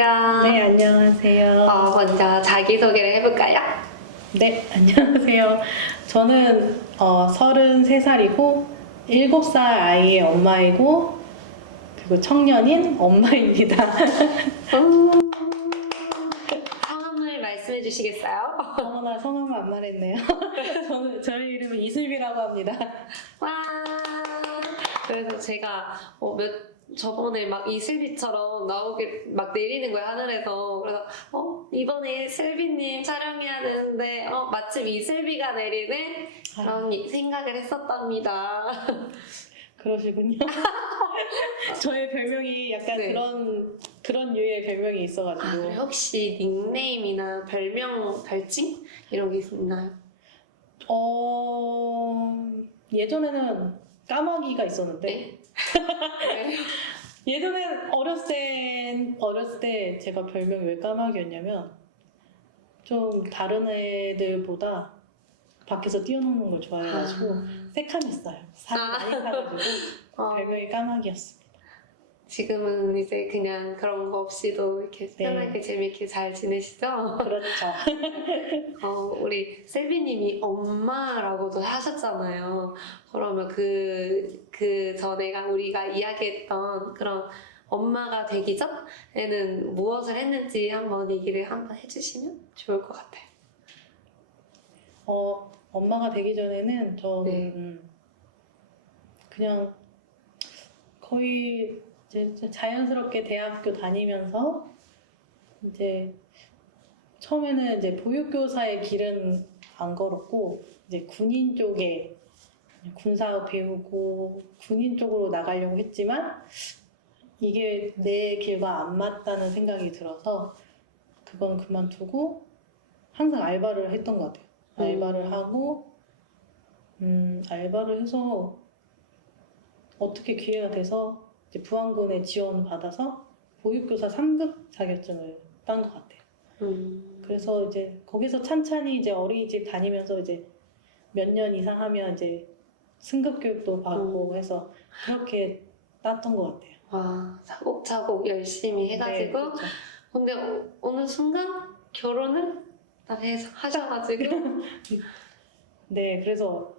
안녕하세요. 네, 안녕하세요. 먼저 자기소개를 해볼까요? 네, 안녕하세요. 저는 33살이고 7살 아이의 엄마이고 그리고 청년인 엄마입니다. 성함을 말씀해 주시겠어요? 어머나 성함을 안 말했네요. 저희 이름은 이슬비라고 합니다. 와. 그래서 제가 저번에 막 이슬비처럼 나오게 막 내리는 거예요, 하늘에서. 그래서 이번에 슬비님 촬영해야 되는데 마침 이슬비가 내리네? 그런 생각을 했었답니다. 그러시군요. 저의 별명이 약간 네. 그런 류의 별명이 그래, 있어가지고. 혹시 닉네임이나 별명, 별칭? 이런 게 있나요? 예전에는 까마귀가 있었는데 네. 예전엔 어렸을 때 제가 별명이 왜 까마귀였냐면 좀 다른 애들보다 밖에서 뛰어노는 걸 좋아해가지고 새카맸어요. 살이 많이 타가지고 별명이 까마귀였습니다. 지금은 이제 그냥 그런 거 없이도 이렇게 편하게 재밌게 잘 지내시죠? 그렇죠. 우리 셀비님이 엄마라고도 하셨잖아요. 그러면 그 전에가 우리가 이야기했던 그런 엄마가 되기 전에는 무엇을 했는지 한번 얘기를 한번 해주시면 좋을 것 같아요. 엄마가 되기 전에는 네. 그냥 거의 이제 자연스럽게 대학교 다니면서 이제 처음에는 이제 보육교사의 길은 안 걸었고 이제 군인 쪽에 군사 배우고 군인 쪽으로 나가려고 했지만 이게 내 길과 안 맞다는 생각이 들어서 그건 그만두고 항상 알바를 했던 것 같아요. 알바를 하고 알바를 해서 어떻게 기회가 돼서 이제 부안군에 지원 받아서 보육교사 3급 자격증을 딴 것 같아요. 그래서 이제 거기서 찬찬히 이제 어린이집 다니면서 이제 몇 년 이상 하면 이제 승급 교육도 받고 해서 그렇게 땄던 것 같아요. 와, 차곡차곡 열심히 해가지고. 네, 그렇죠. 근데 어느 순간 결혼을 딱 하셔가지고. 네, 그래서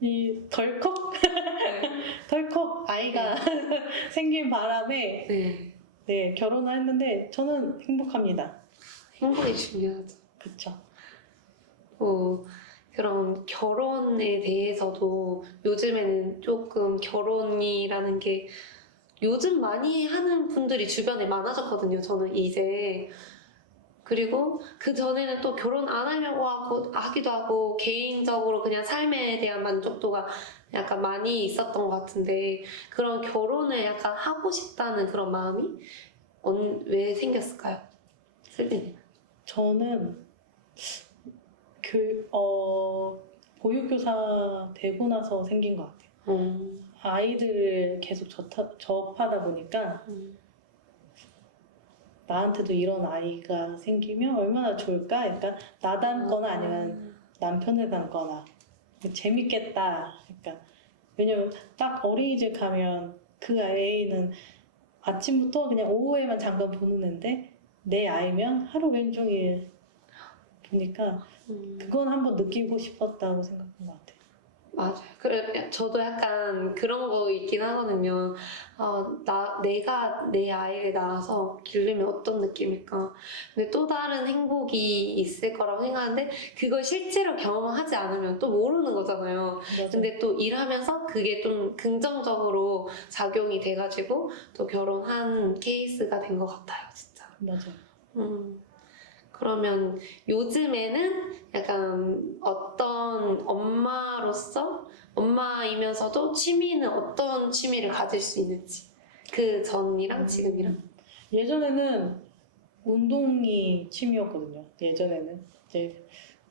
이 덜컥 아이가 생긴 바람에 네. 결혼을 했는데 저는 행복합니다. 행복이 중요하죠. 그쵸. 그런 결혼에 대해서도 요즘에는 조금 결혼이라는 게 요즘 많이 하는 분들이 주변에 많아졌거든요. 저는 이제. 그리고 그 전에는 또 결혼 안 하려고 하기도 하고 개인적으로 그냥 삶에 대한 만족도가 약간 많이 있었던 것 같은데 그런 결혼을 약간 하고 싶다는 그런 마음이 왜 생겼을까요? 슬비님. 저는 보육교사 되고 나서 생긴 것 같아요. 아이들을 계속 접하다 보니까 나한테도 이런 아이가 생기면 얼마나 좋을까? 약간 나 닮거나 아니면 남편을 닮거나 재밌겠다. 그러니까 왜냐면 딱 어린이집 가면 그 아이는 아침부터 그냥 오후에만 잠깐 보는 애인데 내 아이면 하루 종일 보니까 그건 한번 느끼고 싶었다고 생각한 것 같아요. 맞아요. 그래, 저도 약간 그런 거 있긴 하거든요. 내가 내 아이를 낳아서 기르면 어떤 느낌일까? 근데 또 다른 행복이 있을 거라고 생각하는데 그걸 실제로 경험하지 않으면 또 모르는 거잖아요. 맞아요. 근데 또 일하면서 그게 좀 긍정적으로 작용이 돼가지고 또 결혼한 케이스가 된 것 같아요, 진짜. 맞아요. 그러면 요즘에는 약간 어떤 엄마이면서도 취미는 어떤 취미를 가질 수 있는지 그 전이랑 지금이랑. 예전에는 운동이 취미였거든요. 예전에는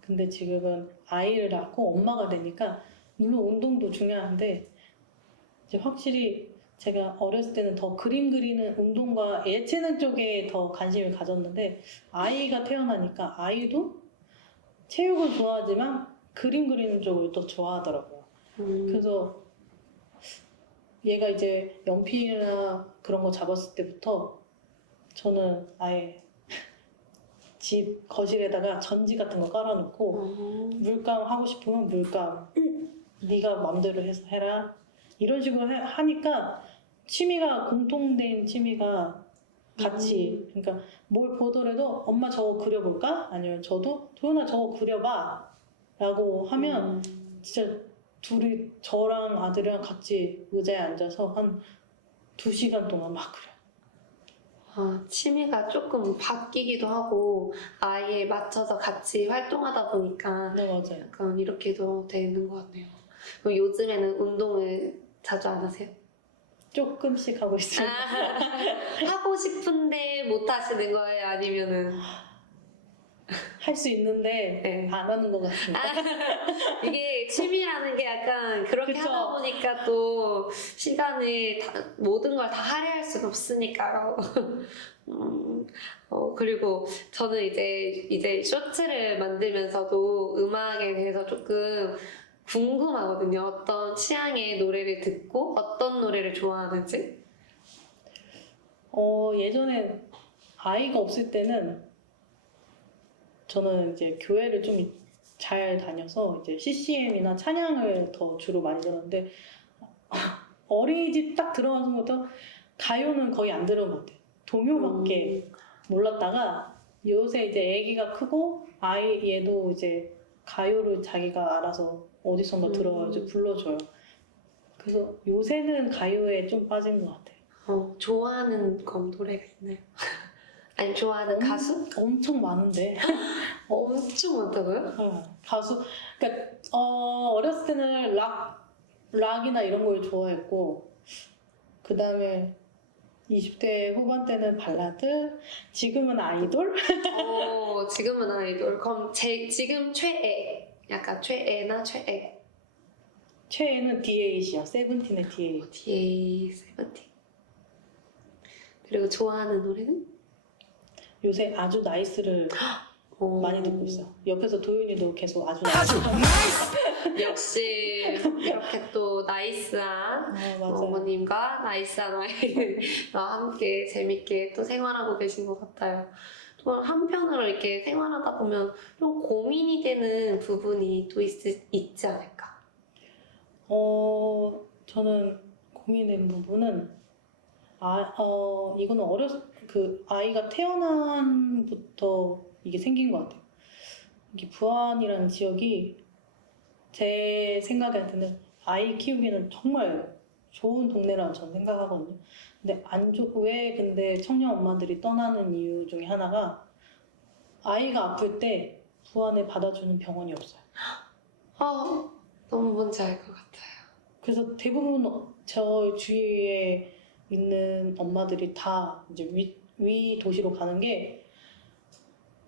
근데 지금은 아이를 낳고 엄마가 되니까 물론 운동도 중요한데 이제 확실히 제가 어렸을 때는 더 그림 그리는 운동과 예체능 쪽에 더 관심을 가졌는데 아이가 태어나니까 아이도 체육을 좋아하지만 그림 그리는 쪽을 더 좋아하더라고요. 그래서 얘가 이제 연필이나 그런 거 잡았을 때부터 저는 아예 집 거실에다가 전지 같은 거 깔아놓고 물감 하고 싶으면 물감 네가 맘대로 해서 해라 이런 식으로 하니까 취미가 공통된 취미가 같이 그러니까 뭘 보더라도 엄마 저거 그려볼까? 아니면 저도 도연아 저거 그려봐 라고 하면 진짜 둘이 저랑 아들이랑 같이 의자에 앉아서 한 2시간 동안 막 그려요. 취미가 조금 바뀌기도 하고 아이에 맞춰서 같이 활동하다 보니까 네 맞아요. 약간 이렇게도 되는 것 같네요. 그럼 요즘에는 운동을 자주 안 하세요? 조금씩 하고 있어요. 하고 싶은데 못 하시는 거예요? 아니면은 할 수 있는데 네. 안 하는 것 같습니다. 이게 취미라는 게 약간 그렇게 그쵸. 하다 보니까 또 시간을 모든 걸 다 할애할 수는 없으니까요. 그리고 저는 이제 쇼츠를 만들면서도 음악에 대해서 조금 궁금하거든요. 어떤 취향의 노래를 듣고 어떤 노래를 좋아하는지. 예전에 아이가 없을 때는 저는 이제 교회를 좀 잘 다녀서 이제 CCM이나 찬양을 더 주로 많이 들었는데 어린이집 딱 들어가서부터 가요는 거의 안 들은 것 같아요. 동요밖에 몰랐다가 요새 이제 아기가 크고 아이 얘도 이제 가요를 자기가 알아서 어디선가 들어가지고 불러줘요. 그래서 요새는 가요에 좀 빠진 것 같아요. 좋아하는 노래가 있나요? 아니 좋아하는 가수? 엄청 많은데. 엄청 많다고요? 가수. 그러니까 어렸을 때는 락이나 이런 걸 좋아했고 그 다음에 20대 후반 때는 발라드, 지금은 아이돌? 지금은 아이돌. 그럼 지금 최애. 약간 최애나 최애. 최애는 D8이요. 세븐틴의 D8. DA 세븐틴. 그리고 좋아하는 노래는? 요새 아주 나이스를 많이 듣고 있어요. 옆에서 도윤이도 계속 아주 나이스. 역시 이렇게 또 나이스한 맞아요. 어머님과 나이스한 아이와 함께 재밌게 또 생활하고 계신 것 같아요. 또 한편으로 이렇게 생활하다 보면 좀 고민이 되는 부분이 또 있지 않을까? 저는 고민된 부분은 이거는 아이가 태어난부터 이게 생긴 것 같아요. 이게 부안이라는 지역이 제 생각에는 아이 키우기는 정말 좋은 동네라고 저는 생각하거든요. 근데 근데 청년 엄마들이 떠나는 이유 중에 하나가 아이가 아플 때 부안에 받아주는 병원이 없어요. 너무 뭔지 알 것 같아요. 그래서 대부분 저 주위에 있는 엄마들이 다 이제 위 도시로 가는 게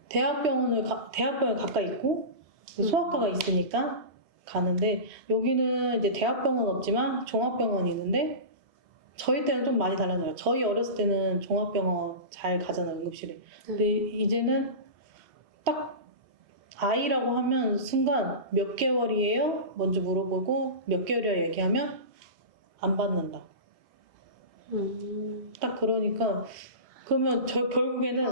대학병원 가까이 있고 소아과가 있으니까 가는데 여기는 이제 대학병원 없지만 종합병원이 있는데 저희 때는 좀 많이 달라져요. 저희 어렸을 때는 종합병원 잘 가잖아요, 응급실에. 근데 이제는 딱 아이라고 하면 순간 몇 개월이에요? 먼저 물어보고 몇 개월이야 얘기하면 안 받는다. 딱 그러니까 그러면 결국에는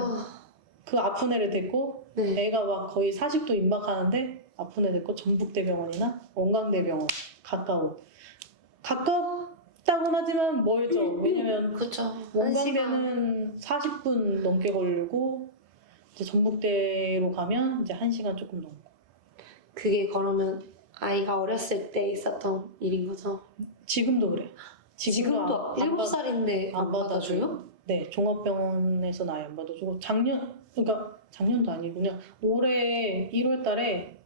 그 아픈 애를 데리고 네. 애가 막 거의 40도 임박하는데 아픈 애 데리고 전북대병원이나 원광대병원 가깝다고 하지만 멀죠. 왜냐면 그쵸. 원광대는 40분 넘게 걸리고 이제 전북대로 가면 이제 1시간 조금 넘고. 그게 그러면 아이가 어렸을 때 있었던 일인 거죠? 지금도 그래요. 지금도 7살인데 안 받아줘요? 네, 종합병원에서는 아예 안 받아주고 작년도 아니군요. 올해 1월 달에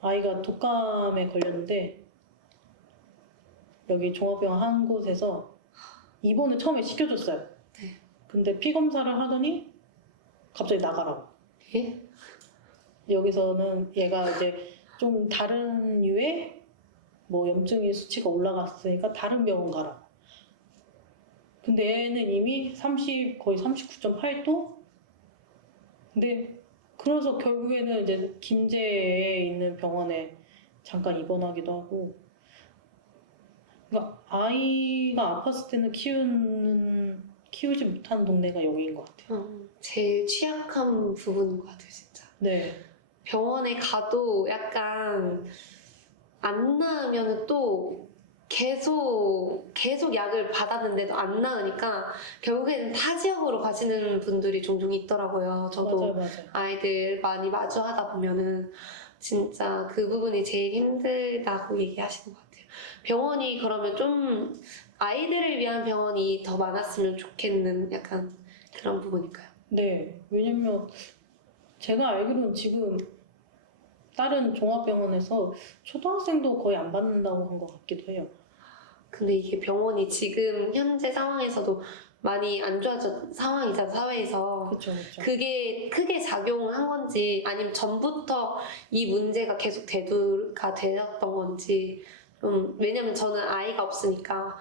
아이가 독감에 걸렸는데 여기 종합병원 한 곳에서 입원을 처음에 시켜줬어요. 네. 근데 피 검사를 하더니 갑자기 나가라고. 예? 여기서는 얘가 이제 좀 다른 유의 뭐 염증의 수치가 올라갔으니까 다른 병원 가라고. 근데 애는 이미 거의 39.8도? 근데 그래서 결국에는 이제 김제에 있는 병원에 잠깐 입원하기도 하고. 그러니까 아이가 아팠을 때는 키우는 키우지 못하는 동네가 여기인 것 같아요. 제일 취약한 부분인 것 같아요, 진짜. 네, 병원에 가도 약간 안 나으면 또 계속 약을 받았는데도 안 나으니까 결국에는 타 지역으로 가시는 분들이 종종 있더라고요. 저도 맞아요. 아이들 많이 마주하다 보면은 진짜 그 부분이 제일 힘들다고 얘기하시는 것 같아요. 병원이 그러면 좀 아이들을 위한 병원이 더 많았으면 좋겠는 약간 그런 부분일까요? 네, 왜냐면 제가 알기로는 지금 다른 종합병원에서 초등학생도 거의 안 받는다고 한 것 같기도 해요. 근데 이게 병원이 지금 현재 상황에서도 많이 안 좋아진 상황이잖아, 사회에서. 그렇죠. 그게 크게 작용한 건지 아니면 전부터 이 문제가 계속 대두가 되었던 건지 좀 왜냐면 저는 아이가 없으니까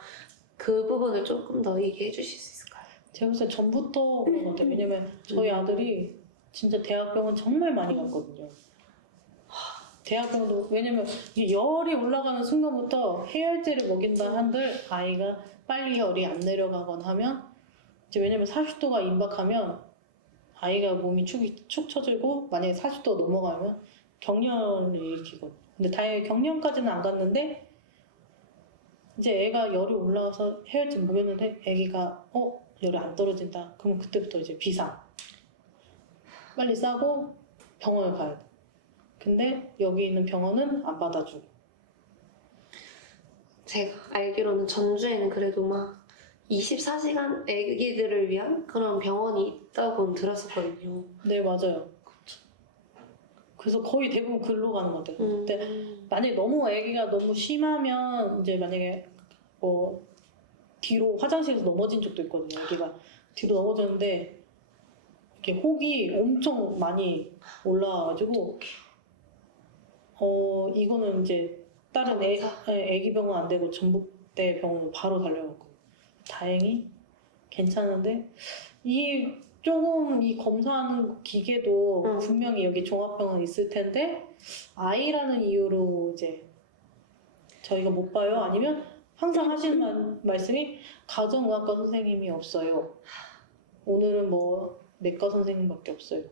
그 부분을 조금 더 얘기해 주실 수 있을까요? 제가 봤을 때 전부터 그런 것 같아요. 왜냐면 저희 아들이 진짜 대학병원 정말 많이 갔거든요. 대학병원도 왜냐면 이 열이 올라가는 순간부터 해열제를 먹인다 한들 아이가 빨리 열이 안 내려가거나 하면 이제 왜냐면 40도가 임박하면 아이가 몸이 축 처지고 만약에 40도가 넘어가면 경련을 일으키거든요. 근데 다행히 경련까지는 안 갔는데 이제 애가 열이 올라가서 해열제 먹였는데 애기가 열이 안 떨어진다. 그러면 그때부터 이제 비상. 빨리 싸고 병원을 가야 돼. 근데 여기 있는 병원은 안 받아주고. 제가 알기로는 전주에는 그래도 막 24시간 애기들을 위한 그런 병원이 있다고 들었었거든요. 네, 맞아요. 그래서 거의 대부분 글로 가는 것 같아요. 근데 만약에 너무 애기가 너무 심하면 이제 만약에 뭐 뒤로 화장실에서 넘어진 적도 있거든요. 애기가 뒤로 넘어졌는데 이렇게 혹이 엄청 많이 올라와가지고 이거는 이제 다른 애기 병원 안 되고 전북대 병원으로 바로 달려갔고 다행히 괜찮은데 조금 이 검사하는 기계도 분명히 여기 종합병원 있을 텐데 아이라는 이유로 이제 저희가 못 봐요. 아니면 항상 하시는 말씀이 가정의학과 선생님이 없어요. 오늘은 뭐 내과 선생님밖에 없어요.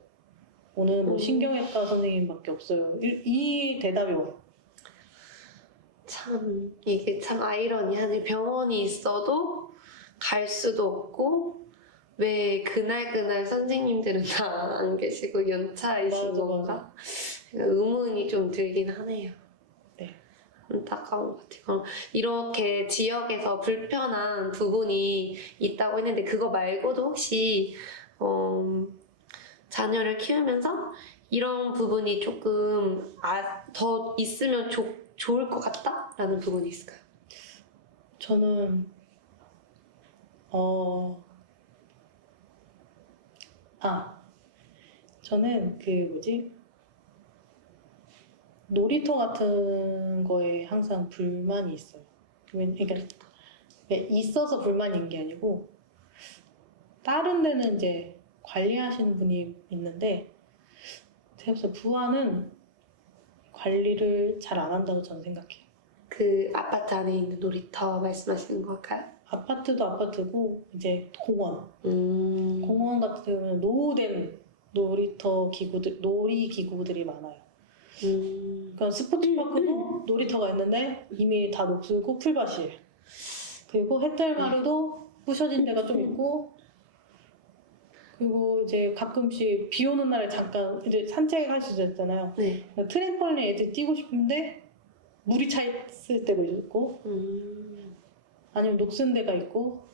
오늘은 뭐 신경외과 선생님밖에 없어요. 이 대답이 와요. 참 이게 참 아이러니하네. 병원이 있어도 갈 수도 없고 왜 그날 선생님들은 다 안 계시고 연차이신 맞아. 건가? 의문이 좀 들긴 하네요. 네. 안타까운 것 같아요. 그럼 이렇게 지역에서 불편한 부분이 있다고 했는데 그거 말고도 혹시 자녀를 키우면서 이런 부분이 조금 더 있으면 좋을 것 같다라는 부분이 있을까요? 저는 저는 놀이터 같은 거에 항상 불만이 있어요. 그러니까 있어서 불만인 게 아니고 다른 데는 이제 관리하시는 분이 있는데 제가 부안은 관리를 잘 안 한다고 저는 생각해요. 그 아파트 안에 있는 놀이터 말씀하시는 걸까요? 아파트도 아파트고 이제 공원 같은 경우는 노후된 놀이기구들이 많아요. 그러니까 스포츠파크도 놀이터가 있는데 이미 다 녹슬고 풀밭이에요. 그리고 햇달마루도 부셔진 데가 좀 있고 그리고 이제 가끔씩 비 오는 날에 잠깐 이제 산책할 수 있잖아요. 네. 트램펄린에 애들 뛰고 싶은데 물이 차 있을 때도 있고 아니면 녹슨 데가 있고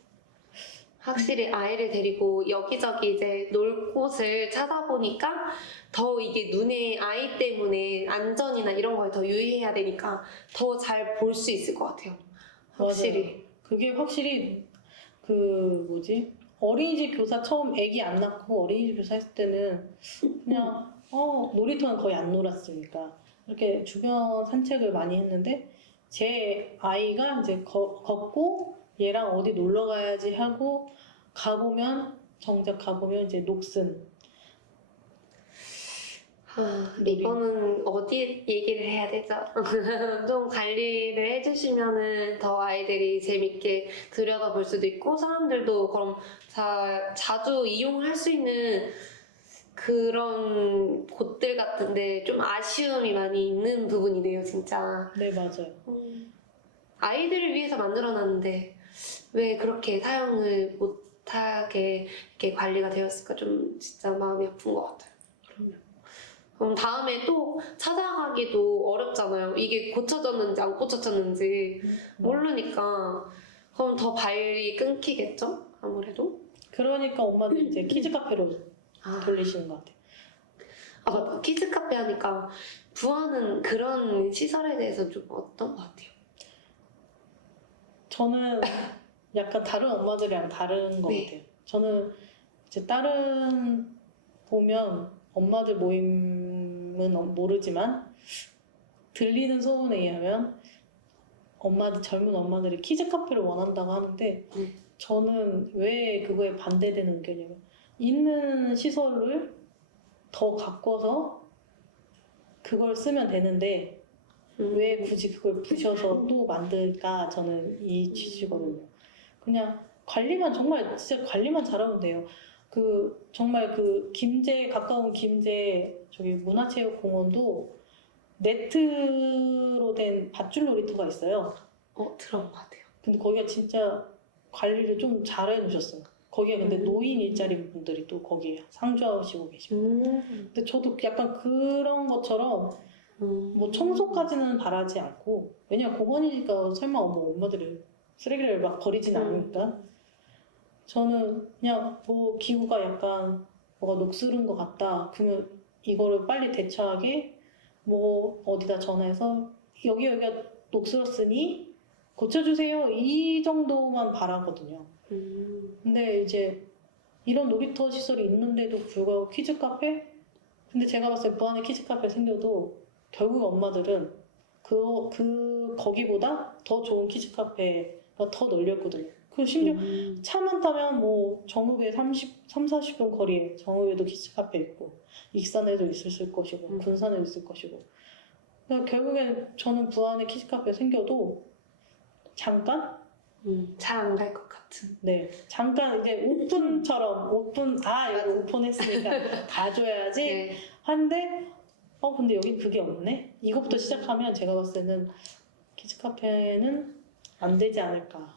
확실히 아이를 데리고 여기저기 이제 놀 곳을 찾아보니까 더 이게 눈에 아이 때문에 안전이나 이런 거에 더 유의해야 되니까 더 잘 볼 수 있을 것 같아요. 확실히. 맞아요. 그게 확실히 어린이집 교사 처음 애기 안 낳고 어린이집 교사 했을 때는 그냥 놀이터는 거의 안 놀았으니까 이렇게 주변 산책을 많이 했는데 제 아이가 이제 걷고 얘랑 어디 놀러 가야지 하고 정작 가보면 이제 녹슨. 이거는 어디 얘기를 해야 되죠? 좀 관리를 해주시면은 더 아이들이 재밌게 들여다볼 수도 있고 사람들도 그럼 자주 이용할 수 있는 그런 곳들 같은데 좀 아쉬움이 많이 있는 부분이네요, 진짜. 네, 맞아요. 아이들을 위해서 만들어놨는데 왜 그렇게 사용을 못하게 이렇게 관리가 되었을까 좀 진짜 마음이 아픈 것 같아요. 그럼요. 그럼 다음에 또 찾아가기도 어렵잖아요. 이게 고쳐졌는지 안 고쳐졌는지 모르니까 그럼 더 발이 끊기겠죠? 아무래도. 그러니까 엄마는 이제 키즈 카페로 돌리시는 것 같아요. 아 맞다. 키즈 카페 하니까 부하는 그런 시설에 대해서 좀 어떤 것 같아요? 저는 약간 다른 엄마들이랑 다른 것 네. 같아요. 저는 이제 다른 보면 엄마들 모임은 모르지만 들리는 소문에 의하면 젊은 엄마들이 키즈 카페를 원한다고 하는데 저는 왜 그거에 반대되는 의견이냐면 있는 시설을 더 가꿔서 그걸 쓰면 되는데 왜 굳이 그걸 부셔서 또 만들까 저는 이 취지거든요. 그냥 관리만 정말 진짜 관리만 잘하면 돼요. 정말 가까운 김제 저기 문화체육공원도 네트로 된 밧줄 놀이터가 있어요. 들어본 것 같아요. 근데 거기가 진짜 관리를 좀 잘해 놓으셨어요. 거기에 근데 노인 일자리 분들이 또 거기에 상주하시고 계시고. 근데 저도 약간 그런 것처럼 뭐 청소까지는 바라지 않고 왜냐면 공원이니까 설마 엄마들이 쓰레기를 막 버리진 않으니까 저는 그냥 뭐 기구가 약간 뭐가 녹슬은 것 같다 그러면 이거를 빨리 대처하게 뭐 어디다 전화해서 여기가 녹슬었으니 고쳐주세요 이 정도만 바라거든요. 근데 이제 이런 놀이터 시설이 있는데도 불구하고 키즈 카페? 근데 제가 봤을 때 무한의 키즈 카페 생겨도 결국 엄마들은 거기보다 더 좋은 키즈 카페가 더 널렸거든요. 심지어 차만 타면 뭐 정읍에 40분 거리에 정읍에도 키즈 카페 있고 익산에도 있을 것이고 군산에도 있을 것이고 그러니까 결국엔 저는 부안에 키즈 카페 생겨도 잠깐? 잘 안 갈 것 같은. 네, 잠깐 이제 오픈처럼 여기 오픈했으니까 가줘야지 네. 한데 근데 여긴 그게 없네? 이것부터 시작하면 제가 봤을 때는 키즈 카페는 안 되지 않을까.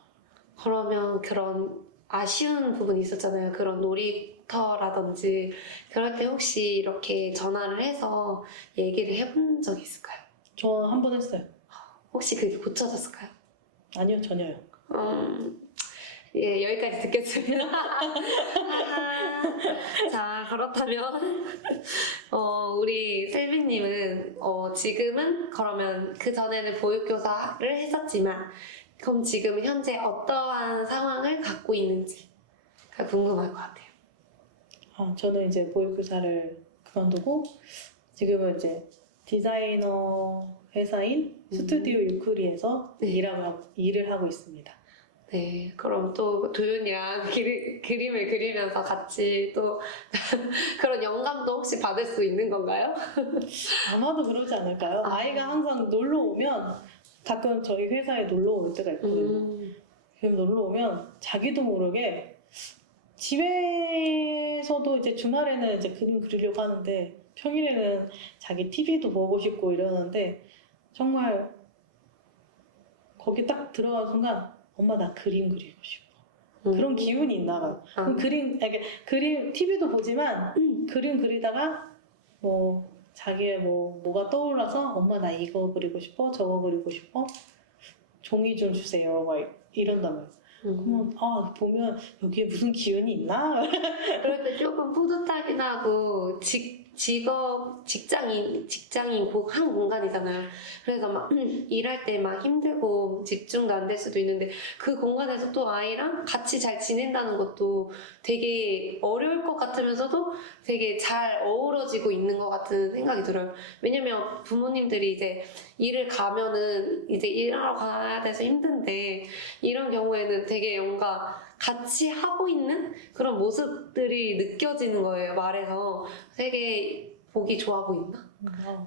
그러면 그런 아쉬운 부분이 있었잖아요. 그런 놀이터라든지 그럴 때 혹시 이렇게 전화를 해서 얘기를 해본 적 있을까요? 저 한 번 했어요. 혹시 그게 고쳐졌을까요? 아니요, 전혀요. 예, 여기까지 듣겠습니다. 자, 그렇다면 우리 셀비님은 지금은 그러면 그 전에는 보육교사를 했었지만 그럼 지금 현재 어떠한 상황을 갖고 있는지가 궁금할 것 같아요. 저는 이제 보육교사를 그만두고 지금은 이제 디자이너 회사인 스튜디오 유크리에서 네. 일을 하고 있습니다. 네, 그럼 또 도윤이랑 그림을 그리면서 같이 또 그런 영감도 혹시 받을 수 있는 건가요? 아마도 그러지 않을까요? 아이가 항상 놀러 오면 가끔 저희 회사에 놀러 올 때가 있거든요. 그럼 놀러 오면 자기도 모르게 집에서도 이제 주말에는 이제 그림 그리려고 하는데 평일에는 자기 TV도 보고 싶고 이러는데 정말 거기 딱 들어가는 순간 엄마 나 그림 그리고 싶어. 그런 기운이 있나 봐요. 그럼 그림 TV도 보지만 그림 그리다가 뭐 자기의 뭐가 떠올라서 엄마 나 이거 그리고 싶어 저거 그리고 싶어 종이 좀 주세요 막 이런단 말이에요. 그러면 보면 여기에 무슨 기운이 있나? 그럴 때 조금 뿌듯하긴 하고 직장인 한 공간이잖아요. 그래서 막 일할 때 막 힘들고 집중도 안 될 수도 있는데 그 공간에서 또 아이랑 같이 잘 지낸다는 것도 되게 어려울 것 같으면서도 되게 잘 어우러지고 있는 것 같은 생각이 들어요. 왜냐면 부모님들이 이제 일을 가면은 이제 일하러 가야 돼서 힘든데 이런 경우에는 되게 뭔가 같이 하고 있는 그런 모습들이 느껴지는 거예요. 말에서 되게 보기 좋아 보인다?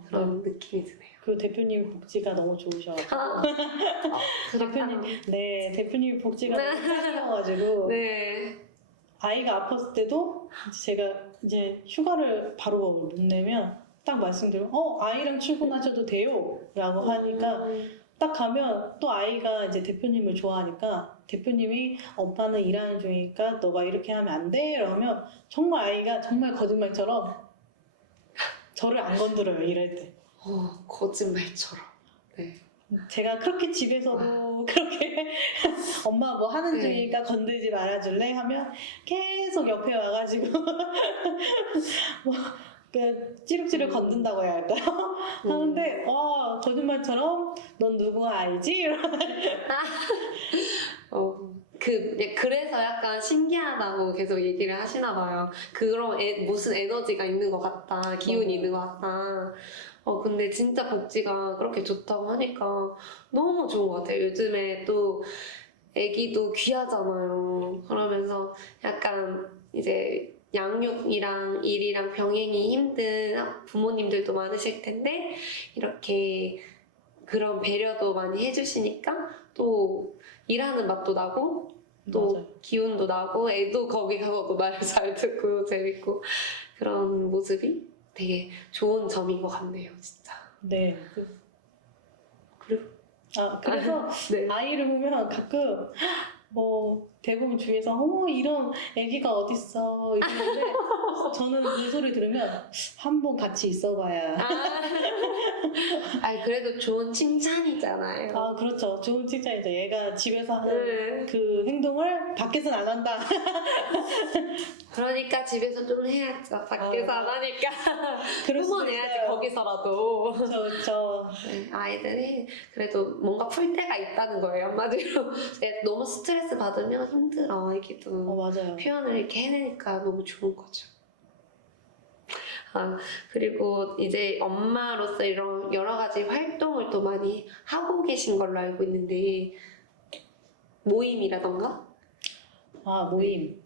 그런 느낌이 드네요. 그리고 대표님 복지가 너무 좋으셔가지고 그렇다면 대표님 복지가 네. 너무 짱이어가지고 네. 아이가 아팠을 때도 제가 이제 휴가를 바로 못 내면 딱 말씀드리면 아이랑 출근하셔도 돼요 라고 하니까 딱 가면 또 아이가 이제 대표님을 좋아하니까 대표님이 오빠는 일하는 중이니까 너가 이렇게 하면 안 돼? 이러면 정말 아이가 정말 거짓말처럼 저를 안 건드려요 일할 때. 거짓말처럼. 네. 제가 그렇게 집에서도 그렇게 엄마 뭐 하는 네. 중이니까 건들지 말아줄래? 하면 계속 옆에 와가지고 뭐 찌룩찌룩 건든다고 해야 할까요? 하는데 거짓말처럼 넌 누구 알지? 이러면 그래서 약간 신기하다고 계속 얘기를 하시나 봐요. 그런 무슨 에너지가 있는 것 같다, 기운이 있는 것 같다. 근데 진짜 복지가 그렇게 좋다고 하니까 너무 좋은 것 같아요. 요즘에 또 아기도 귀하잖아요. 그러면서 약간 이제 양육이랑 일이랑 병행이 힘든 부모님들도 많으실 텐데 이렇게 그런 배려도 많이 해주시니까 또 일하는 맛도 나고 또 맞아요. 기운도 나고 애도 거기 가서도 말 잘 듣고 재밌고 그런 모습이 되게 좋은 점인 것 같네요, 진짜. 네. 그리고 그래서 네. 아이를 보면 가끔 뭐 대부분 주위에서 이런 애기가 어딨어 이러는데 저는 이 소리 들으면 한번 같이 있어봐야 그래도 좋은 칭찬이잖아요. 그렇죠. 좋은 칭찬이죠. 얘가 집에서 하는 네. 그 행동을 밖에서는 안 한다. 그러니까 집에서 좀 해야죠. 밖에서 안 하니까 그럴 수도 뿜어내야지 있어요. 거기서라도. 그렇죠. 네, 아이들이 그래도 뭔가 풀 때가 있다는 거예요, 한마디로. 너무 스트레스 받으면 힘들어, 애기도. 맞아요. 표현을 이렇게 해내니까 너무 좋은 거죠. 그리고 이제 엄마로서 이런 여러 가지 활동을 또 많이 하고 계신 걸로 알고 있는데, 모임이라던가? 모임.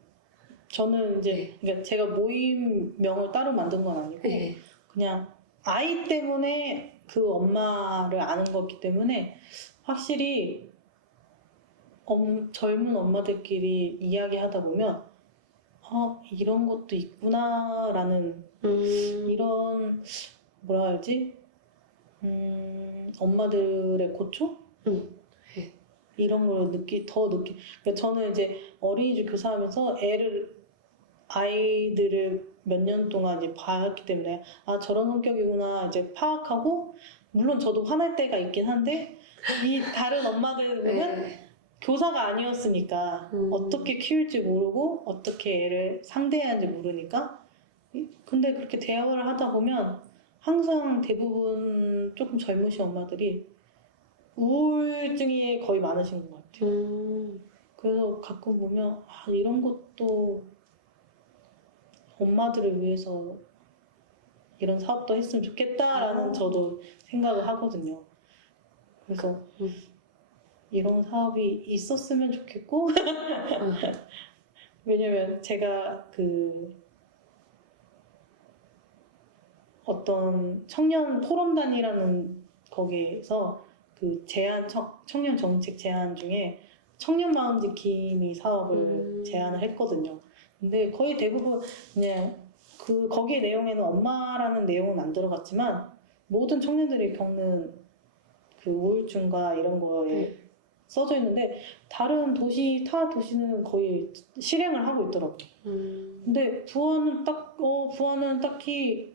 저는 이제 그러니까 제가 모임명을 따로 만든 건 아니고 네. 그냥 아이 때문에 그 엄마를 아는 거기 때문에 확실히 젊은 엄마들끼리 이야기하다 보면 이런 것도 있구나라는 이런 뭐라 해야지 엄마들의 고충? 네. 이런 걸 그러니까 저는 이제 어린이집 교사하면서 아이들을 몇 년 동안 이제 봤기 때문에 저런 성격이구나 이제 파악하고 물론 저도 화날 때가 있긴 한데 이 다른 엄마들은 네. 교사가 아니었으니까 어떻게 키울지 모르고 어떻게 애를 상대해야 하는지 모르니까 근데 그렇게 대화를 하다 보면 항상 대부분 조금 젊으신 엄마들이 우울증이 거의 많으신 것 같아요. 그래서 가끔 보면 이런 것도 엄마들을 위해서 이런 사업도 했으면 좋겠다라는 저도 생각을 하거든요. 그래서 이런 사업이 있었으면 좋겠고 왜냐면 제가 어떤 청년 포럼단이라는 거기에서 청년 정책 제안 중에 청년 마음 지킴이 사업을 제안을 했거든요. 근데 거의 대부분 그냥 거기에 내용에는 엄마라는 내용은 안 들어갔지만 모든 청년들이 겪는 그 우울증과 이런 거에 써져 있는데 타 도시는 거의 실행을 하고 있더라고요. 근데 부안은 딱히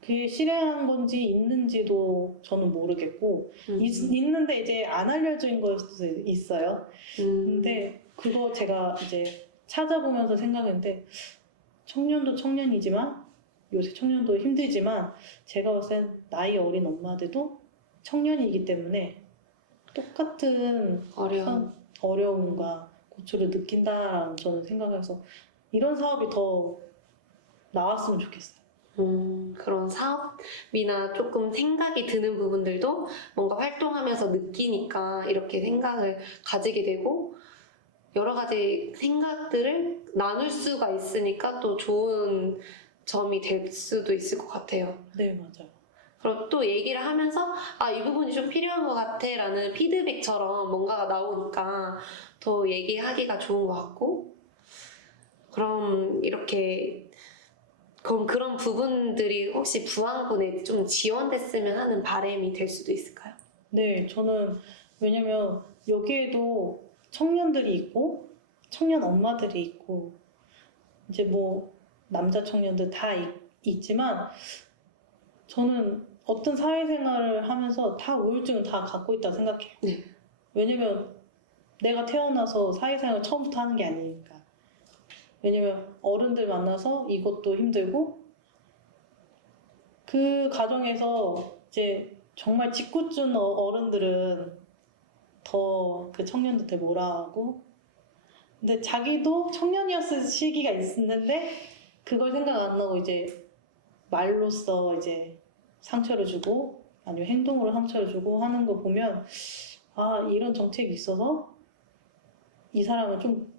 그게 실행한 건지 있는지도 저는 모르겠고 있는데 이제 안 알려진 걸 수도 있어요. 근데 그거 제가 이제 찾아보면서 생각했는데 청년도 청년이지만 요새 청년도 힘들지만 제가 봤을 땐 나이 어린 엄마들도 청년이기 때문에 똑같은 어려움과 고초를 느낀다라는 저는 생각해서 이런 사업이 더 나왔으면 좋겠어요. 그런 사업이나 조금 생각이 드는 부분들도 뭔가 활동하면서 느끼니까 이렇게 생각을 가지게 되고 여러 가지 생각들을 나눌 수가 있으니까 또 좋은 점이 될 수도 있을 것 같아요. 네, 맞아요. 그럼 또 얘기를 하면서 이 부분이 좀 필요한 것 같아 라는 피드백처럼 뭔가가 나오니까 더 얘기하기가 좋은 것 같고, 그럼 그런 부분들이 혹시 부항군에 좀 지원됐으면 하는 바람이 될 수도 있을까요? 네, 저는 왜냐면 여기에도 청년들이 있고 청년 엄마들이 있고 이제 뭐 남자 청년들 다 있지만 저는 어떤 사회생활을 하면서 다 우울증은 다 갖고 있다고 생각해요. 네. 왜냐면 내가 태어나서 사회생활 처음부터 하는 게 아니니까. 왜냐면 어른들 만나서 이것도 힘들고 그 과정에서 이제 정말 짓궂은 어른들은 더 그 청년한테 뭐라 하고, 근데 자기도 청년이었을 시기가 있었는데 그걸 생각 안 하고 이제 말로써 이제 상처를 주고 아니면 행동으로 상처를 주고 하는 거 보면 이런 정책이 있어서 이 사람을 좀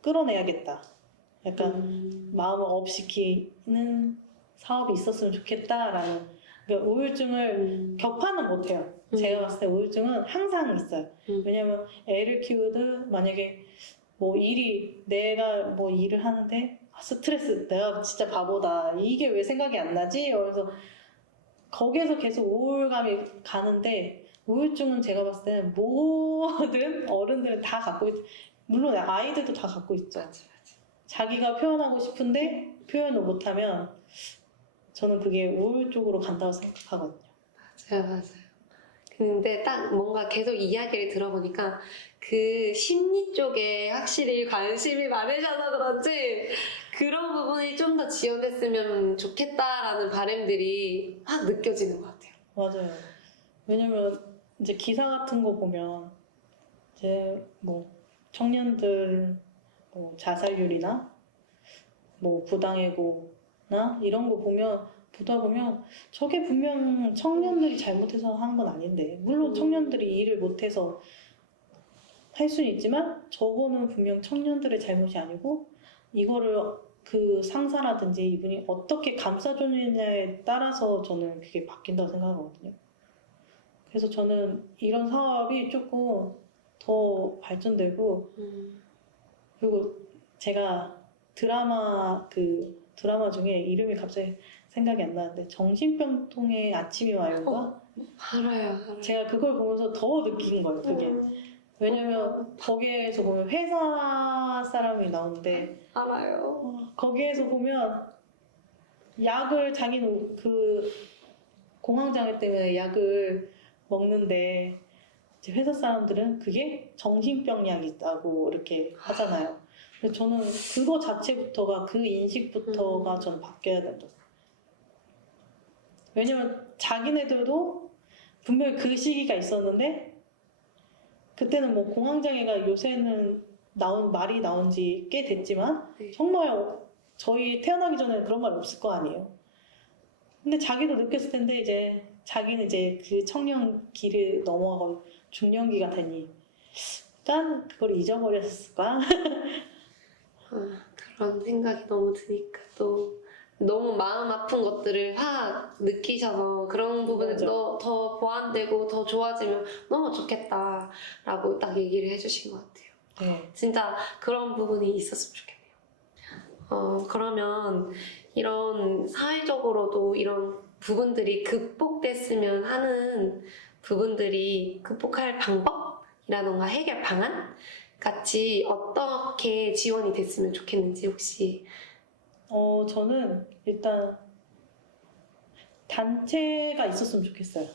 끌어내야겠다. 약간 마음을 업시키는 사업이 있었으면 좋겠다라는. 그러니까 우울증을 격파는 못해요. 제가 봤을 때 우울증은 항상 있어요. 왜냐면 애를 키우든 만약에 뭐 내가 뭐 일을 하는데 스트레스, 내가 진짜 바보다, 이게 왜 생각이 안 나지? 그래서 거기에서 계속 우울감이 가는데, 우울증은 제가 봤을 때는 모든 어른들은 다 갖고 물론 아이들도 다 갖고 있죠. 자기가 표현하고 싶은데 표현을 못하면 저는 그게 우울 쪽으로 간다고 생각하거든요. 맞아요. 근데 딱 뭔가 계속 이야기를 들어보니까 그 심리 쪽에 확실히 관심이 많으셔서 그런지 그런 부분이 좀 더 지원됐으면 좋겠다라는 바람들이 확 느껴지는 것 같아요. 맞아요. 왜냐면 이제 기사 같은 거 보면 이제 뭐 청년들 뭐 자살률이나 뭐 부당해고나 이런 거 보다 보면 저게 분명 청년들이 잘못해서 한 건 아닌데, 물론 청년들이 일을 못해서 할 수는 있지만 저거는 분명 청년들의 잘못이 아니고 이거를 그 상사라든지 이분이 어떻게 감싸주느냐에 따라서 저는 그게 바뀐다고 생각하거든요. 그래서 저는 이런 사업이 조금 더 발전되고, 그리고 제가 드라마 중에 이름이 갑자기 생각이 안 나는데 정신병통의 아침이 와요인가? 알아요. 제가 그걸 보면서 더 느낀 거예요, 그게. 왜냐면 거기에서 보면 회사 사람이 나오는데 알아요. 거기에서 보면 약을 자기는 그 공황장애 때문에 약을 먹는데 이제 회사 사람들은 그게 정신병 약이라고 이렇게 하잖아요. 근데 저는 그거 자체부터가, 그 인식부터가 전 바뀌어야 된다. 왜냐면 자기네들도 분명히 그 시기가 있었는데 그때는 뭐 공황장애가 요새는 말이 나온 지 꽤 됐지만 네. 정말 저희 태어나기 전에 그런 말 없을 거 아니에요. 근데 자기도 느꼈을 텐데 이제 자기는 이제 그 청년 길을 넘어가고 중년기가 되니 일단 그걸 잊어버렸을까? 그런 생각이 너무 드니까 또 너무 마음 아픈 것들을 확 느끼셔서 그런 부분에 맞아. 더 보완되고 더 좋아지면 너무 좋겠다라고 딱 얘기를 해주신 것 같아요. 네. 진짜 그런 부분이 있었으면 좋겠네요. 그러면 이런 사회적으로도 이런 부분들이 극복됐으면 하는 부분들이 극복할 방법이라던가 해결 방안 같이 어떻게 지원이 됐으면 좋겠는지 혹시. 저는 일단 단체가 있었으면 좋겠어요.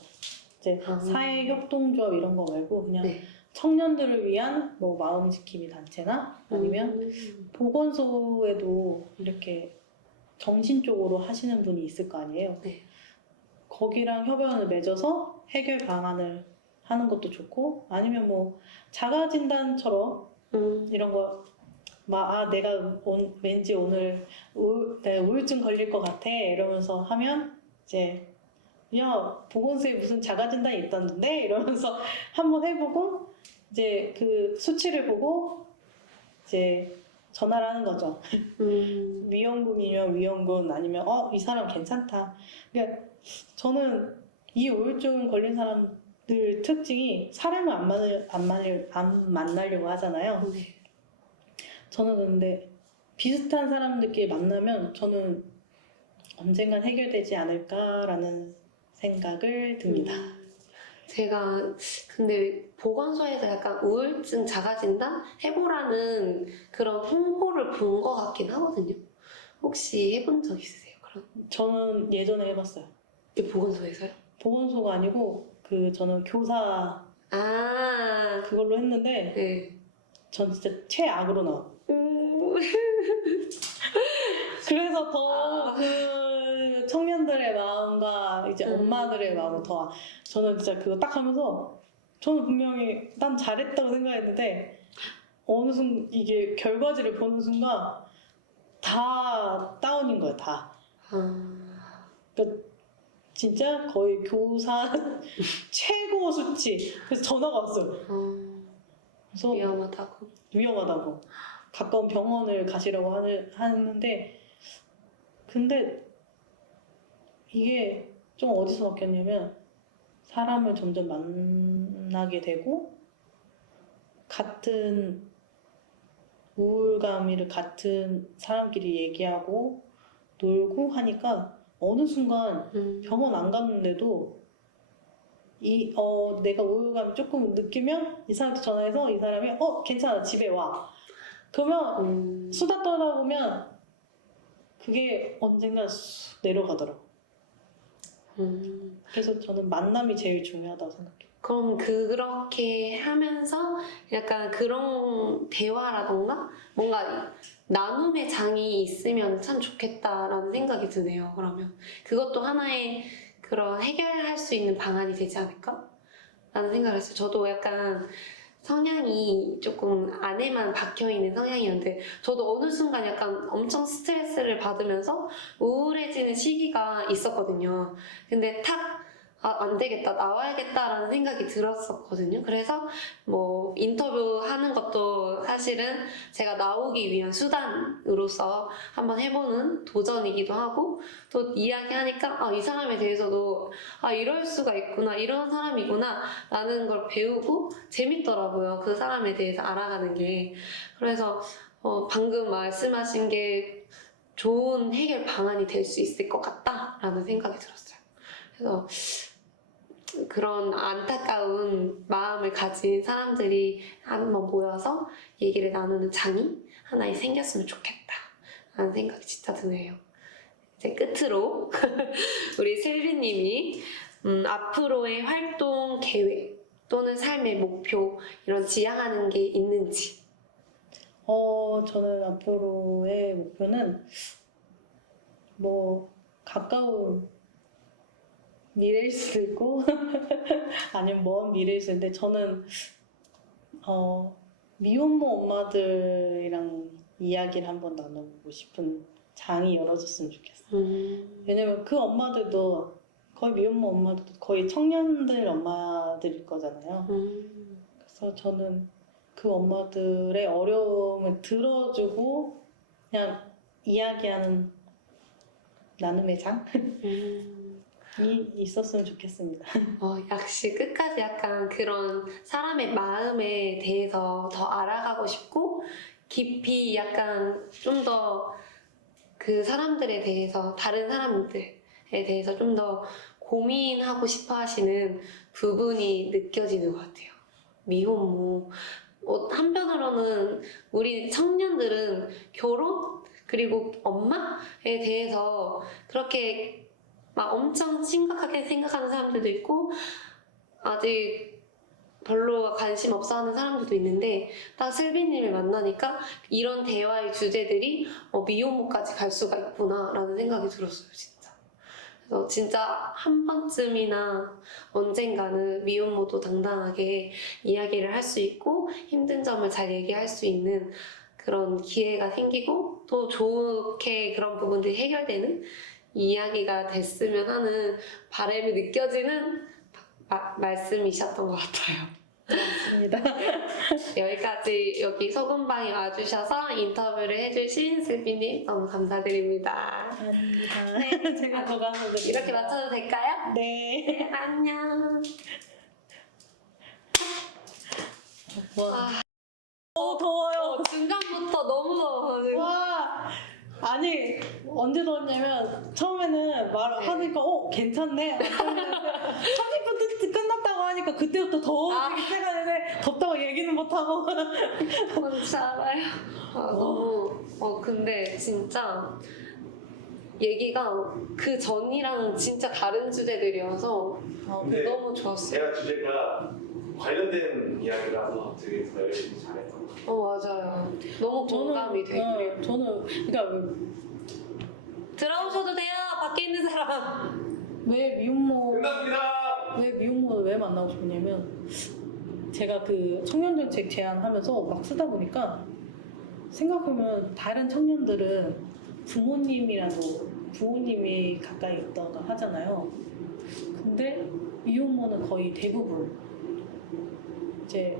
이제 사회협동조합 이런 거 말고 그냥 네. 청년들을 위한 뭐 마음지킴이 단체나 아니면 보건소에도 이렇게 정신적으로 하시는 분이 있을 거 아니에요. 네. 거기랑 협약을 맺어서 해결 방안을 하는 것도 좋고, 아니면 뭐 자가진단처럼 이런 거 내가 왠지 오늘 내가 우울증 걸릴 것 같아 이러면서 하면 이제 보건소에 무슨 자가진단이 있다는데 이러면서 한번 해보고 이제 그 수치를 보고 이제 전화를 하는 거죠. 위험군이면 위험군 아니면 이 사람 괜찮다. 그러니까 저는 이 우울증 걸린 사람들 특징이 사람을 안 만나려고 하잖아요. 네. 저는 근데 비슷한 사람들끼리 만나면 저는 언젠간 해결되지 않을까라는 생각을 듭니다. 제가 근데 보건소에서 약간 우울증 자가진단 해보라는 그런 홍보를 본 것 같긴 하거든요. 혹시 해본 적 있으세요? 그럼 저는 예전에 해봤어요. 이 보건소에서요? 보건소가 아니고 저는 교사 아, 그걸로 했는데 네. 전 진짜 최악으로 나와. 음, 그래서 더 그 청년들의 마음과 이제 엄마들의 마음을 더 저는 진짜 그거 딱 하면서 저는 분명히 난 잘했다고 생각했는데 어느 순간 이게 결과지를 보는 순간 다 다운인 거야 다. 그러니까 진짜 거의 교사 최고 수치. 그래서 전화가 왔어요. 그래서 위험하다고 가까운 병원을 가시라고 하는데 근데 이게 좀 어디서 바뀌었냐면 사람을 점점 만나게 되고 같은 우울감을 같은 사람끼리 얘기하고 놀고 하니까 어느 순간 병원 안 갔는데도 내가 우울감 조금 느끼면 이 사람한테 전화해서 이 사람이 괜찮아 집에 와 그러면 수다 떨다 보면 그게 언젠가 내려가더라고. 그래서 저는 만남이 제일 중요하다고 생각해요. 그럼 그렇게 하면서 약간 그런 대화라던가 뭔가 나눔의 장이 있으면 참 좋겠다라는 생각이 드네요. 그러면 그것도 하나의 그런 해결할 수 있는 방안이 되지 않을까? 라는 생각을 했어요. 저도 약간 성향이 조금 안에만 박혀있는 성향이었는데 저도 어느 순간 약간 엄청 스트레스를 받으면서 우울해지는 시기가 있었거든요. 근데 안 되겠다, 나와야겠다라는 생각이 들었었거든요. 그래서 뭐 인터뷰하는 것도 사실은 제가 나오기 위한 수단으로서 한번 해보는 도전이기도 하고 또 이야기하니까 이 사람에 대해서도 이럴 수가 있구나, 이런 사람이구나 라는 걸 배우고 재밌더라고요. 그 사람에 대해서 알아가는 게. 그래서 방금 말씀하신 게 좋은 해결 방안이 될 수 있을 것 같다라는 생각이 들었어요. 그래서 그런 안타까운 마음을 가진 사람들이 한번 모여서 얘기를 나누는 장이 하나 생겼으면 좋겠다 라는 생각이 진짜 드네요. 이제 끝으로 우리 슬비님이 앞으로의 활동 계획 또는 삶의 목표 이런 지향하는 게 있는지. 저는 앞으로의 목표는 뭐 가까운 미래일 수도 있고 아니면 먼 미래일 수도 있는데 저는 미혼모 엄마들이랑 이야기를 한번 나눠보고 싶은 장이 열어졌으면 좋겠어요. 왜냐면 그 엄마들도 거의 미혼모 엄마들도 거의 청년들 엄마들일 거잖아요. 그래서 저는 그 엄마들의 어려움을 들어주고 그냥 이야기하는 나눔의 장이 있었으면 좋겠습니다. 역시 끝까지 약간 그런 사람의 마음에 대해서 더 알아가고 싶고 깊이 약간 좀 더 그 사람들에 대해서 다른 사람들에 대해서 좀 더 고민하고 싶어 하시는 부분이 느껴지는 것 같아요. 미혼모. 한편으로는 우리 청년들은 결혼 그리고 엄마에 대해서 그렇게 막 엄청 심각하게 생각하는 사람들도 있고 아직 별로 관심 없어 하는 사람들도 있는데 딱 슬비님을 만나니까 이런 대화의 주제들이 미혼모까지 갈 수가 있구나 라는 생각이 들었어요. 진짜. 그래서 진짜 한 번쯤이나 언젠가는 미혼모도 당당하게 이야기를 할 수 있고 힘든 점을 잘 얘기할 수 있는 그런 기회가 생기고 또 좋게 그런 부분들이 해결되는 이야기가 됐으면 하는 바람이 느껴지는 말씀이셨던 것 같아요. 맞습니다. 여기까지 여기 소금방에 와주셔서 인터뷰를 해주신 슬비님 너무 감사드립니다. 아닙니다. 네. 제가 더 감사드립니다. 이렇게 맞춰도 될까요? 네. 네, 안녕. 와. 더워요. 중간부터 너무 더워가지고. 와. 아니 언제 더웠냐면 처음에는 말하니까 괜찮네 30분 끝났다고 하니까 그때부터 더워지기 시작하는데 덥다고 얘기는 못하고 뭔지 알아요. 너무 근데 진짜 얘기가 그 전이랑 진짜 다른 주제들이어서 근데 너무 좋았어요. 제가 주제가 관련된 이야기라서 되게 더 열심히 잘했던 것 같아요. 맞아요. 너무 공감이 되고. 저는 그러니까 들어오셔도 돼요. 밖에 있는 사람. 왜 미혼모 끝났습니다! 왜 미혼모를 왜 만나고 싶냐면 제가 그 청년정책 제안하면서 막 쓰다 보니까 생각하면 다른 청년들은 부모님이 가까이 있다가 하잖아요. 근데 미혼모는 거의 대부분 이제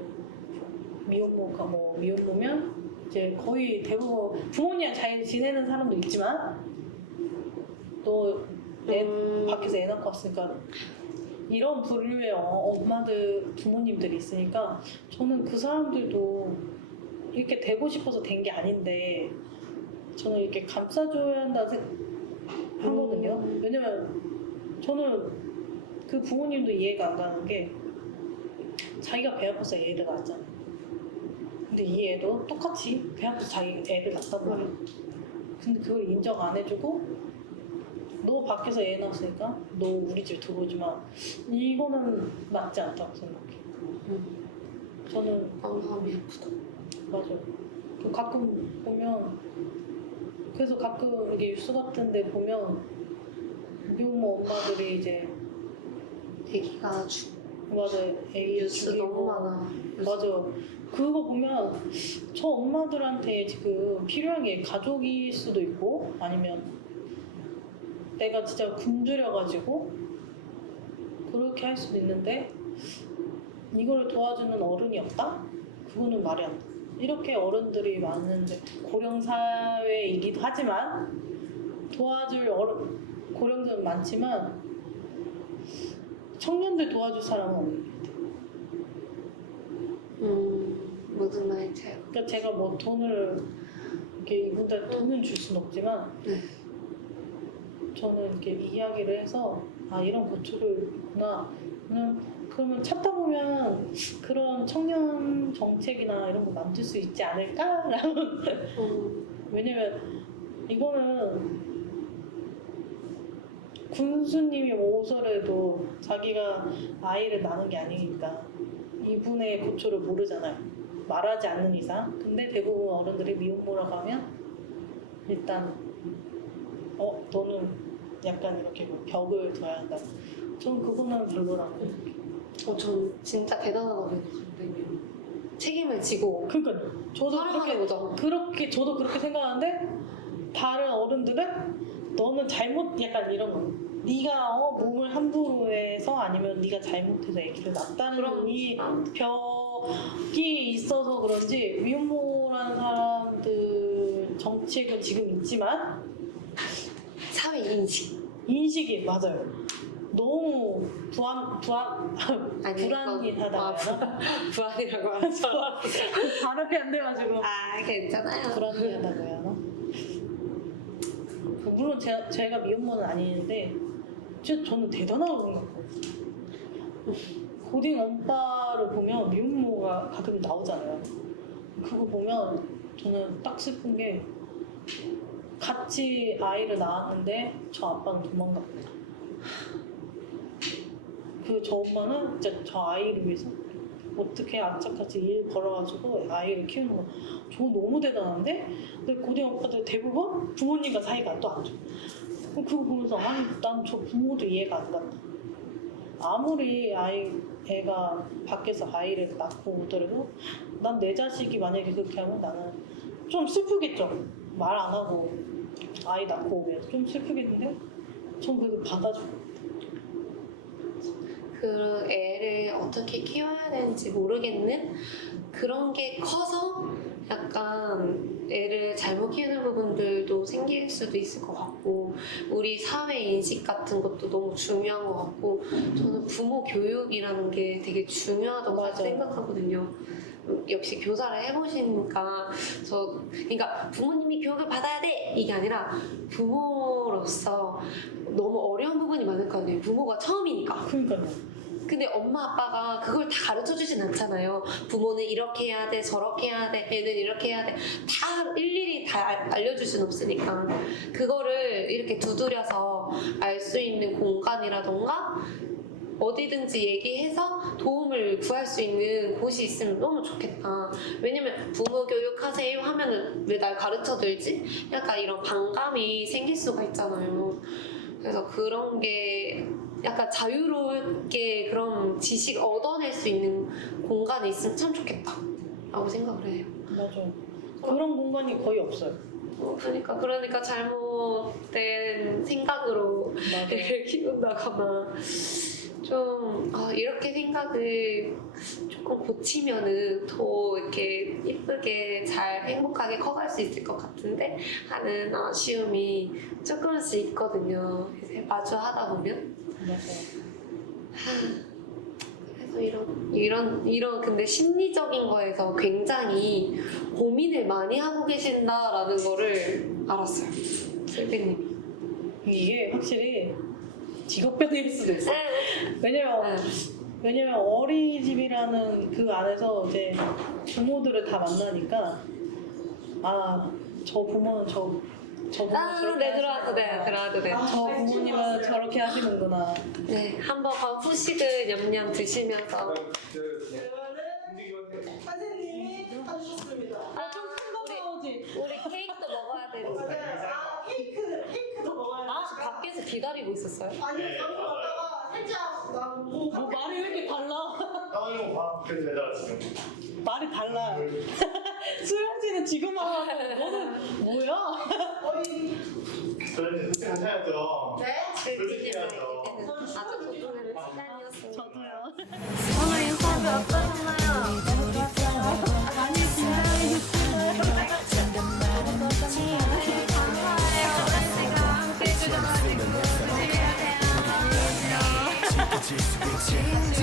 미혼모면 이제 거의 대부분 부모님이랑 잘 지내는 사람도 있지만 또 밖에서 애 낳고 왔으니까 이런 부류의 부모님들이 있으니까 저는 그 사람들도 이렇게 되고 싶어서 된 게 아닌데 저는 이렇게 감싸줘야 한다 하거든요. 왜냐면 저는 그 부모님도 이해가 안 가는 게 자기가 배 아파서 애를 낳았잖아. 근데 이 애도 똑같이 배 아파서 자기 애를 낳았단 말이야. 근데 그걸 인정 안 해주고 너 밖에서 애 낳았으니까 너 우리 집 들어오지 마. 이거는 맞지 않다고 생각해. 저는 마음이 아프다. 맞아요. 가끔 보면 그래서 가끔 이게 뉴스 같은데 보면 미혼모 엄마들이 이제 애기가 맞아 애기 뉴스 죽이고 너무 많아. 맞아. 그거 보면 저 엄마들한테 지금 필요한 게 가족일 수도 있고 아니면 내가 진짜 굶주려가지고 그렇게 할 수도 있는데 이거를 도와주는 어른이 없다? 그거는 말이 안 돼. 이렇게 어른들이 많은데 고령사회이기도 하지만 도와줄 고령들은 많지만 청년들 도와줄 사람은 없는 것 같아요. 무슨 말인지 알고. 그러니까 제가 뭐 돈을 이렇게 이분들 돈은 줄 순 없지만 저는 이렇게 이야기를 해서 이런 고초를 있구나. 그러면 찾다 보면 그런 청년 정책이나 이런 거 만들 수 있지 않을까라는 왜냐면 이거는 군수님이 오서라도 자기가 아이를 낳은 게 아니니까 이분의 고초를 모르잖아요. 말하지 않는 이상. 근데 대부분 어른들이 미혼모라고 하면 일단 너는 약간 이렇게 벽을 둬야 한다. 저는 그거는 별로라고 생각해요. 전 진짜 대단하다고 생각하는데 책임을 지고 그러니까요. 저도 저도 그렇게 생각하는데 다른 어른들은 너는 잘못 약간 이런 거. 네가 몸을 함부로 해서 아니면 네가 잘못해서 아기를 낳았다는 이 벽이 있어서 그런지 미혼모라는 사람들 정책은 지금 있지만 사회 인식이 맞아요. 너무 불안하다고 불안이라고 하죠. 발음이 안 돼가지고 괜찮아요. 불안하다고 해야 하나? 물론 제가 미혼모는 아니는데 진짜 저는 대단하다고 생각해요. 고딩 엄빠를 보면 미혼모가 가끔 나오잖아요. 그거 보면 저는 딱 슬픈 게 같이 아이를 낳았는데 저 아빠는 도망갔구나. 저 엄마는 진짜 저 아이를 위해서 어떻게 악착같이 일 벌어가지고 아이를 키우는 거 저 너무 대단한데? 근데 고딩 오빠들 대부분 부모님과 사이가 또 안 좋아. 그거 보면서 난 저 부모도 이해가 안 간다. 아무리 애가 밖에서 아이를 낳고 오더라도 난 내 자식이 만약에 그렇게 하면 나는 좀 슬프겠죠. 말 안 하고 아이 낳고 오면 좀 슬프겠는데 전 그걸 받아줘. 그 애를 어떻게 키워야 되는지 모르겠는 그런 게 커서 약간 애를 잘못 키우는 부분들도 생길 수도 있을 것 같고 우리 사회 인식 같은 것도 너무 중요한 것 같고 저는 부모 교육이라는 게 되게 중요하다고 맞아요. 생각하거든요. 역시 교사를 해보시니까 그러니까 부모님이 교육을 받아야 돼 이게 아니라 부모로서 너무 어려운 부분이 많을 거 아니에요. 부모가 처음이니까. 그러니까요. 근데 엄마 아빠가 그걸 다 가르쳐 주진 않잖아요. 부모는 이렇게 해야 돼, 저렇게 해야 돼, 애는 이렇게 해야 돼. 다 일일이 다 알려줄 순 없으니까 그거를 이렇게 두드려서 알 수 있는 공간이라던가 어디든지 얘기해서 도움을 구할 수 있는 곳이 있으면 너무 좋겠다. 왜냐면 부모 교육하세요 하면은 왜 날 가르쳐 들지? 약간 이런 반감이 생길 수가 있잖아요. 그래서 그런 게 약간 자유롭게 그런 지식 얻어낼 수 있는 공간이 있으면 참 좋겠다 라고 생각을 해요. 맞아요. 그런 공간이 거의 없어요. 그러니까 잘못된 생각으로 맞아요. 애를 키운다거나 좀 이렇게 생각을 조금 고치면은 더 이렇게 이쁘게 잘 행복하게 커갈 수 있을 것 같은데 하는 아쉬움이 조금씩 있거든요. 이제 마주하다 보면. 맞아요. 그래서 이런 근데 심리적인 거에서 굉장히 고민을 많이 하고 계신다라는 거를 알았어요. 선생님이. 이게 확실히 직업병일 수도 있어요. 왜냐면 어린이집이라는 그 안에서 이제 부모들을 다 만나니까 저 부모는 저 부모는 저렇게 네, 들어와도 돼요. 들어와도 돼요. 저 부모님은 저렇게 하시는구나. 네, 한번 후식을 냠냠 드시면서. 선생님이 하셨습니다. 우리 케이크도 먹어야 되는데. 케이크도 먹어야 돼. 밖에서 기다리고 있었어요? 아니, 방금 왔다가 살짝 나뭐 말이 왜 이렇게 달라? 다운형 밥 그래서 지금 말이 달라. 수영 씨는 지금 하고 너는 뭐야? 거의 저희는 하셔야죠. 네? 솔직히 해야죠. 아주 고통스러운 시간이었어요. 저도요. 오늘 인터뷰 어떠셨나요? 너무 좋았어요. 많이 진행해 주세요. 감사해요. 제가 함께 해주셔서 지금 안녕히 계세요.